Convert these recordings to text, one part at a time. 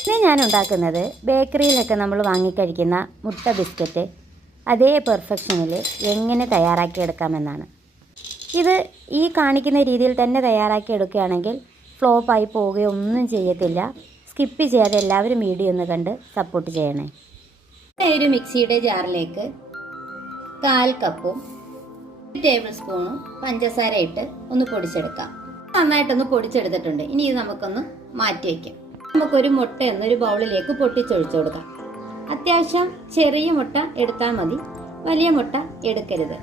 ഇത് ഞാൻ ഉണ്ടാക്കുന്നത് ബേക്കറിയിലൊക്കെ നമ്മൾ വാങ്ങിക്കഴിക്കുന്ന മുട്ട ബിസ്ക്കറ്റ് അതേ പെർഫെക്ഷനിൽ എങ്ങനെ തയ്യാറാക്കിയെടുക്കാമെന്നാണ്. ഇത് ഈ കാണിക്കുന്ന രീതിയിൽ തന്നെ തയ്യാറാക്കിയെടുക്കുകയാണെങ്കിൽ ഫ്ലോപ്പായി പോവുകയോ ഒന്നും ചെയ്യത്തില്ല. സ്കിപ്പ് ചെയ്യാതെ എല്ലാവരും വീഡിയോ ഒന്ന് കണ്ട് സപ്പോർട്ട് ചെയ്യണേ. ഒരു മിക്സിയുടെ ജാറിലേക്ക് 1/4 കപ്പും 1 ടേബിൾ സ്പൂണും പഞ്ചസാര ഇട്ട് ഒന്ന് പൊടിച്ചെടുക്കാം. നന്നായിട്ടൊന്ന് പൊടിച്ചെടുത്തിട്ടുണ്ട്. ഇനി ഇത് നമുക്കൊന്ന് മാറ്റി വയ്ക്കാം. നമുക്കൊരു മുട്ട എന്നൊരു ബൗളിലേക്ക് പൊട്ടിച്ചൊഴിച്ചു കൊടുക്കാം. അത്യാവശ്യം ചെറിയ മുട്ട എടുത്താൽ മതി, വലിയ മുട്ട എടുക്കരുത്.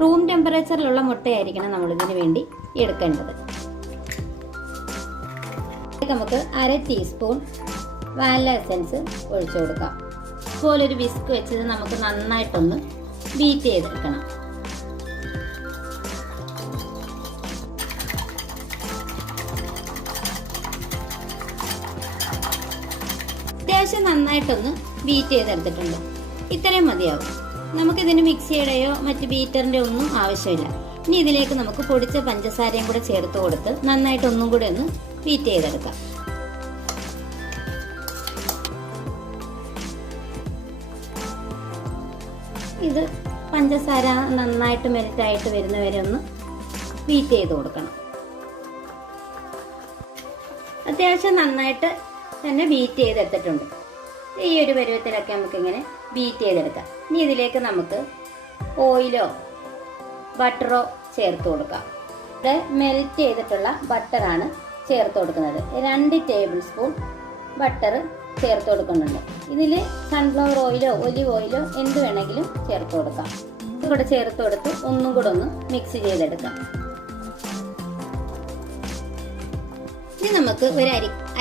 റൂം ടെമ്പറേച്ചറിലുള്ള മുട്ടയായിരിക്കണം നമ്മളിതിന് വേണ്ടി എടുക്കേണ്ടത്. നമുക്ക് 1/2 ടീസ്പൂൺ വാനില എസൻസ് ഒഴിച്ചു കൊടുക്കാം. ഇതുപോലൊരു വിസ്ക് വെച്ചത് നമുക്ക് നന്നായിട്ടൊന്ന് ബീറ്റ് ചെയ്തെടുക്കണം. അത്യാവശ്യം നന്നായിട്ടൊന്ന് ബീറ്റ് ചെയ്തെടുത്തിട്ടുണ്ട്. ഇത്രയും മതിയാവും. നമുക്കിതിന് മിക്സിയുടെയോ മറ്റ് ബീറ്ററിന്റെ ഒന്നും ആവശ്യമില്ല. ഇനി ഇതിലേക്ക് നമുക്ക് പൊടിച്ച പഞ്ചസാരയും കൂടെ ചേർത്ത് കൊടുത്ത് നന്നായിട്ട് ഒന്നും കൂടെ ഒന്ന് ബീറ്റ് ചെയ്തെടുക്കാം. ഇത് പഞ്ചസാര നന്നായിട്ട് മെൽറ്റായിട്ട് വരുന്നവരെ ഒന്ന് ബീറ്റ് ചെയ്ത് കൊടുക്കണം. അത്യാവശ്യം നന്നായിട്ട് തന്നെ ബീറ്റ് ചെയ്തെടുത്തിട്ടുണ്ട്. ഈ ഒരു പരുവത്തിലൊക്കെ നമുക്കിങ്ങനെ ബീറ്റ് ചെയ്തെടുക്കാം. ഇനി ഇതിലേക്ക് നമുക്ക് ഓയിലോ ബട്ടറോ ചേർത്ത് കൊടുക്കാം. ഇവിടെ മെൽറ്റ് ചെയ്തിട്ടുള്ള ബട്ടറാണ് ചേർത്ത് കൊടുക്കുന്നത്. 2 ടേബിൾ സ്പൂൺ ബട്ടർ ചേർത്ത് കൊടുക്കുന്നുണ്ട്. ഇതിൽ സൺഫ്ലവർ ഓയിലോ ഒലിവ് ഓയിലോ എന്ത് വേണമെങ്കിലും ചേർത്ത് കൊടുക്കാം. ഇതുകൂടെ ചേർത്ത് കൊടുത്ത് ഒന്നും കൂടെ ഒന്ന് മിക്സ് ചെയ്തെടുക്കാം. ഇനി നമുക്ക് ഒരു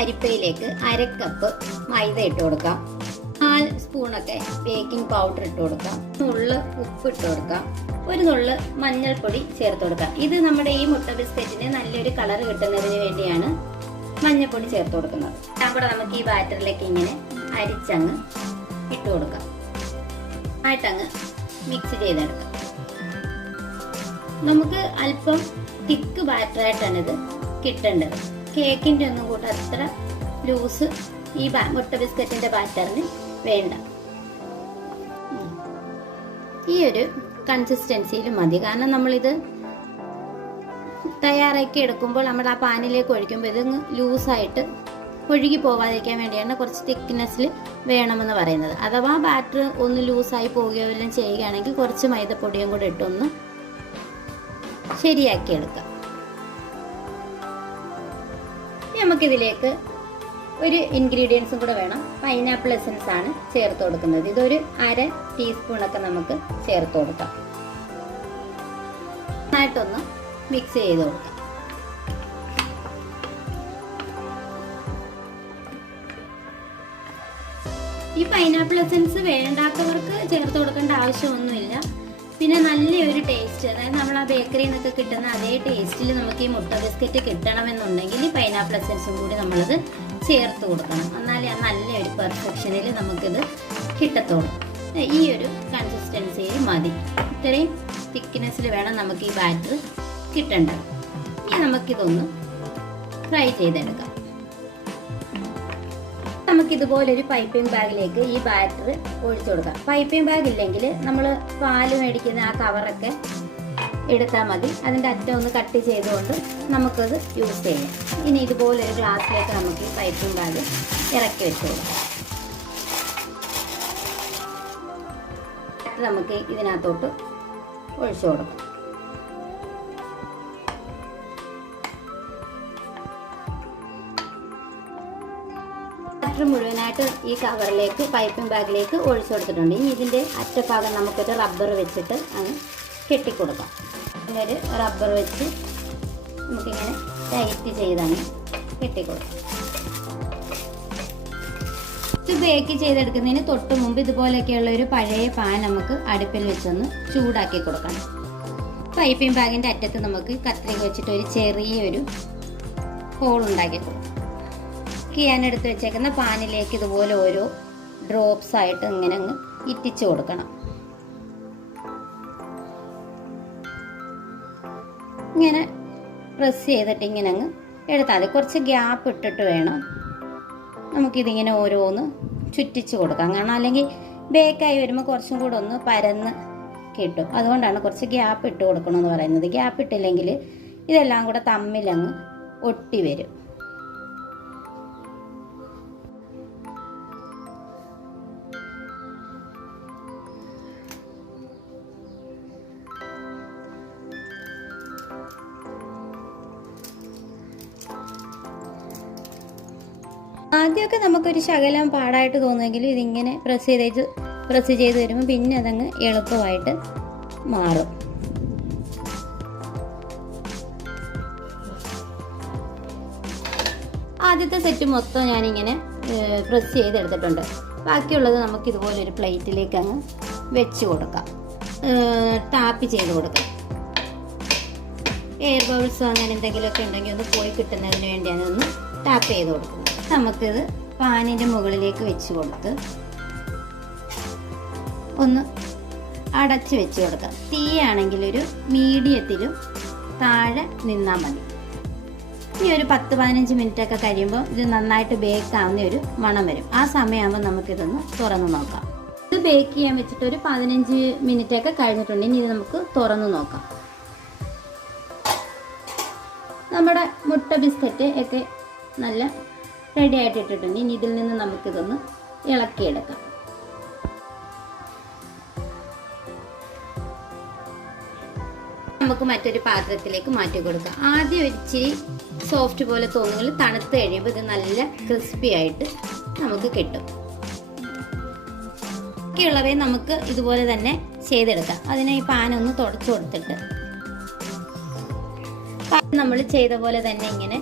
അരിപ്പയിലേക്ക് 1/2 കപ്പ് മൈദ ഇട്ട് കൊടുക്കാം. 4 സ്പൂണൊക്കെ ബേക്കിംഗ് പൗഡർ ഇട്ട് കൊടുക്കാം. നുള്ള് ഉപ്പ് ഇട്ട് കൊടുക്കാം. ഒരു നുള്ള് മഞ്ഞൾപ്പൊടി ചേർത്ത് കൊടുക്കാം. ഇത് നമ്മുടെ ഈ മുട്ട ബിസ്ക്കറ്റിന് നല്ലൊരു കളർ കിട്ടുന്നതിന് വേണ്ടിയാണ് മഞ്ഞൾപ്പൊടി ചേർത്ത് കൊടുക്കുന്നത്. ഞാൻ കൂടെ നമുക്ക് ഈ ബാറ്ററിലേക്ക് ഇങ്ങനെ അരിച്ചങ്ങ് ഇട്ട് കൊടുക്കാം. ആയിട്ടങ്ങ് മിക്സ് ചെയ്തെടുക്കാം. നമുക്ക് അല്പം തിക്ക് ബാറ്ററായിട്ടാണ് ഇത് കിട്ടേണ്ടത്. കേക്കിന്റെ ഒന്നും കൂടെ അത്ര ലൂസ് ഈ മുട്ട ബിസ്ക്കറ്റിന്റെ ബാറ്ററിന് വേണ്ട. ഈ ഒരു കൺസിസ്റ്റൻസിയിൽ മതി. കാരണം നമ്മളിത് തയ്യാറാക്കി എടുക്കുമ്പോൾ നമ്മൾ ആ പാനിലേക്ക് ഒഴിക്കുമ്പോൾ ഇത് ലൂസായിട്ട് ഒഴുകി പോവാതിരിക്കാൻ വേണ്ടിയാണ് കുറച്ച് തിക്നെസ്സിൽ വേണമെന്ന് പറയുന്നത്. അഥവാ ബാറ്റർ ഒന്ന് ലൂസായി പോവുകയോ എല്ലാം ചെയ്യുകയാണെങ്കിൽ കുറച്ച് മൈദപ്പൊടിയും കൂടെ ഇട്ടൊന്ന് ശരിയാക്കി എടുക്കാം. നമുക്കിതിലേക്ക് ഒരു ഇൻഗ്രീഡിയൻസും കൂടെ വേണം. പൈനാപ്പിൾ എസൻസ് ആണ് ചേർത്ത് കൊടുക്കുന്നത്. ഇതൊരു 1/2 ടീസ്പൂണൊക്കെ നമുക്ക് ചേർത്ത് കൊടുക്കാം. നന്നായിട്ടൊന്ന് മിക്സ് ചെയ്ത് കൊടുക്കാം. ഈ പൈനാപ്പിൾ എസൻസ് വേണ്ടാത്തവർക്ക് ചേർത്ത് കൊടുക്കേണ്ട ആവശ്യമൊന്നുമില്ല. പിന്നെ നല്ലൊരു ടേസ്റ്റ്, അതായത് നമ്മൾ ആ ബേക്കറിയിൽ നിന്നൊക്കെ കിട്ടുന്ന അതേ ടേസ്റ്റിൽ നമുക്ക് ഈ മുട്ട ബിസ്ക്കറ്റ് കിട്ടണമെന്നുണ്ടെങ്കിൽ ഈ പൈനാപ്പിൾ എസൻസും കൂടി നമ്മളത് ചേർത്ത് കൊടുക്കണം. എന്നാലേ നല്ലൊരു പെർഫെക്ഷനിൽ നമുക്കിത് കിട്ടത്തുള്ളൂ. ഈ ഒരു കൺസിസ്റ്റൻസിയിൽ മതി. ഇത്രയും തിക്നെസ്സിൽ വേണം നമുക്ക് ഈ ബാറ്റർ കിട്ടേണ്ടത്. ഇനി നമുക്കിതൊന്ന് ഫ്രൈ ചെയ്തെടുക്കാം. നമുക്കിതുപോലൊരു പൈപ്പിംഗ് ബാഗിലേക്ക് ഈ ബാറ്റർ ഒഴിച്ചു കൊടുക്കാം. പൈപ്പിംഗ് ബാഗ് ഇല്ലെങ്കിൽ നമ്മൾ പാല് മേടിക്കുന്ന ആ കവറൊക്കെ എടുത്താൽ മതി. അതിൻ്റെ അറ്റം ഒന്ന് കട്ട് ചെയ്തുകൊണ്ട് നമുക്കത് യൂസ് ചെയ്യാം. ഇനി ഇതുപോലൊരു ഗ്ലാസ്സിലേക്ക് നമുക്ക് ഈ പൈപ്പിംഗ് ബാഗ് ഇറക്കി വെച്ച് കൊടുക്കാം. നമുക്ക് ഇതിനകത്തോട്ട് ഒഴിച്ചു കൊടുക്കാം. മുഴുവനായിട്ട് ഈ കവറിലേക്ക് പൈപ്പിംഗ് ബാഗിലേക്ക് ഒഴിച്ചു കൊടുത്തിട്ടുണ്ട്. ഇനി ഇതിൻ്റെ അറ്റഭാഗം നമുക്കൊരു റബ്ബർ വെച്ചിട്ട് അങ്ങ് കെട്ടിക്കൊടുക്കാം. ഒരു റബ്ബർ വെച്ച് നമുക്കിങ്ങനെ ടൈറ്റ് ചെയ്താണ് കെട്ടിക്കൊടുക്കാം. ഇത് ബേക്ക് ചെയ്തെടുക്കുന്നതിന് തൊട്ട് മുമ്പ് ഇതുപോലെയൊക്കെയുള്ള ഒരു പഴയ പാൻ നമുക്ക് അടുപ്പിൽ വെച്ചൊന്ന് ചൂടാക്കി കൊടുക്കണം. പൈപ്പിംഗ് ബാഗിൻ്റെ അറ്റത്ത് നമുക്ക് കത്രിക വെച്ചിട്ട് ഒരു ചെറിയൊരു ഹോൾ ഉണ്ടാക്കി കൊടുക്കാം. ഞാൻ എടുത്ത് വെച്ചേക്കുന്ന പാനിലേക്ക് ഇതുപോലെ ഓരോ ഡ്രോപ്സ് ആയിട്ട് ഇങ്ങനെ അങ്ങ് ഇറ്റിച്ചു കൊടുക്കണം. ഇങ്ങനെ പ്രസ് ചെയ്തിട്ട് ഇങ്ങനെ അങ്ങ് എടുത്താൽ മതി. കുറച്ച് ഗ്യാപ്പ് ഇട്ടിട്ട് വേണം നമുക്കിതിങ്ങനെ ഓരോന്ന് ചുറ്റിച്ച് കൊടുക്കാം. കാരണം അല്ലെങ്കിൽ ബേക്കായി വരുമ്പോൾ കുറച്ചും കൂടെ ഒന്ന് പരന്ന് കിട്ടും. അതുകൊണ്ടാണ് കുറച്ച് ഗ്യാപ്പ് ഇട്ട് കൊടുക്കണമെന്ന് പറയുന്നത്. ഗ്യാപ്പ് ഇട്ടില്ലെങ്കിൽ ഇതെല്ലാം കൂടെ തമ്മിലങ്ങ് ഒട്ടി വരും. ആദ്യമൊക്കെ നമുക്കൊരു ശകലം പാടായിട്ട് തോന്നുമെങ്കിലും ഇതിങ്ങനെ പ്രസ് ചെയ്ത് വരുമ്പോൾ പിന്നെ അതങ്ങ് എളുപ്പമായിട്ട് മാറും. ആദ്യത്തെ സെറ്റ് മൊത്തം ഞാനിങ്ങനെ പ്രസ് ചെയ്തെടുത്തിട്ടുണ്ട്. ബാക്കിയുള്ളത് നമുക്ക് ഇതുപോലൊരു പ്ലേറ്റിലേക്ക് അങ്ങ് വെച്ച് കൊടുക്കാം. ടാപ്പ് ചെയ്ത് കൊടുക്കാം. എയർ ബബിൾസോ അങ്ങനെ എന്തെങ്കിലുമൊക്കെ ഉണ്ടെങ്കിൽ ഒന്ന് പോയി കിട്ടുന്നതിന് വേണ്ടിയാണ് ഒന്ന് ടാപ്പ് ചെയ്ത് കൊടുക്കുന്നത്. നമുക്കിത് പാനിൻ്റെ മുകളിലേക്ക് വെച്ച് കൊടുത്ത് ഒന്ന് അടച്ച് വെച്ച് കൊടുക്കാം. തീയാണെങ്കിൽ ഒരു മീഡിയത്തിലും താഴെ നിന്നാൽ മതി. ഈ ഒരു 10-15 മിനിറ്റൊക്കെ കഴിയുമ്പോൾ ഇത് നന്നായിട്ട് ബേക്കാവുന്ന ഒരു മണം വരും. ആ സമയമാകുമ്പോൾ നമുക്കിതൊന്ന് തുറന്ന് നോക്കാം. ഇത് ബേക്ക് ചെയ്യാൻ വെച്ചിട്ട് ഒരു 15 മിനിറ്റൊക്കെ കഴിഞ്ഞിട്ടുണ്ടെങ്കിൽ ഇത് നമുക്ക് തുറന്ന് നോക്കാം. നമ്മുടെ മുട്ട ബിസ്ക്കറ്റ് ഒക്കെ നല്ല റെഡി ആയിട്ട് ഇട്ടിട്ടുണ്ട്. ഇനി ഇതിൽ നിന്ന് നമുക്കിതൊന്ന് ഇളക്കിയെടുക്കാം. നമുക്ക് മറ്റൊരു പാത്രത്തിലേക്ക് മാറ്റി കൊടുക്കാം. ആദ്യം ഒരിച്ചിരി സോഫ്റ്റ് പോലെ തോന്നുമെങ്കിൽ തണുത്ത് കഴിയുമ്പോൾ ഇത് നല്ല ക്രിസ്പി ആയിട്ട് നമുക്ക് കിട്ടും. ബാക്കിയുള്ളവയെ നമുക്ക് ഇതുപോലെ തന്നെ ചെയ്തെടുക്കാം. അതിനെ ഈ പാനൊന്ന് തുടച്ചു കൊടുത്തിട്ട് നമ്മൾ ചെയ്ത പോലെ തന്നെ ഇങ്ങനെ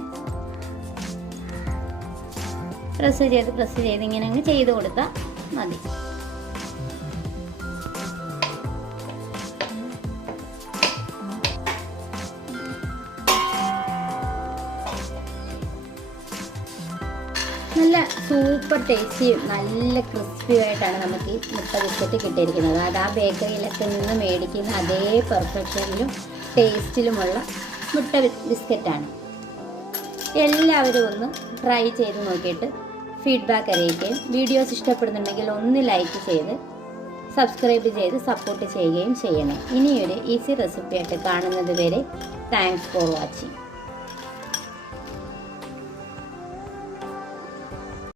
പ്രസ് ചെയ്ത് ഇങ്ങനെ അങ്ങ് ചെയ്ത് കൊടുത്താൽ മതി. നല്ല സൂപ്പർ ടേസ്റ്റിയും നല്ല ക്രിസ്പിയുമായിട്ടാണ് നമുക്ക് ഈ മുട്ട ബിസ്ക്കറ്റ് കിട്ടിയിരിക്കുന്നത്. അത് ആ ബേക്കറിയിലൊക്കെ നിന്ന് മേടിക്കുന്ന അതേ പെർഫെക്ഷനിലും ടേസ്റ്റിലുമുള്ള മുട്ട ബിസ്ക്കറ്റാണ്. എല്ലാവരും ഒന്ന് ട്രൈ ചെയ്ത് നോക്കിയിട്ട് ഫീഡ്ബാക്ക് അറിയിക്കുകയും വീഡിയോസ് ഇഷ്ടപ്പെടുന്നുണ്ടെങ്കിൽ ഒന്ന് ലൈക്ക് ചെയ്ത് സബ്സ്ക്രൈബ് ചെയ്ത് സപ്പോർട്ട് ചെയ്യുകയും ചെയ്യണേ. ഇനിയൊരു ഈസി റെസിപ്പിയായിട്ട് കാണുന്നത് വരെ താങ്ക്സ് ഫോർ വാച്ചിങ്.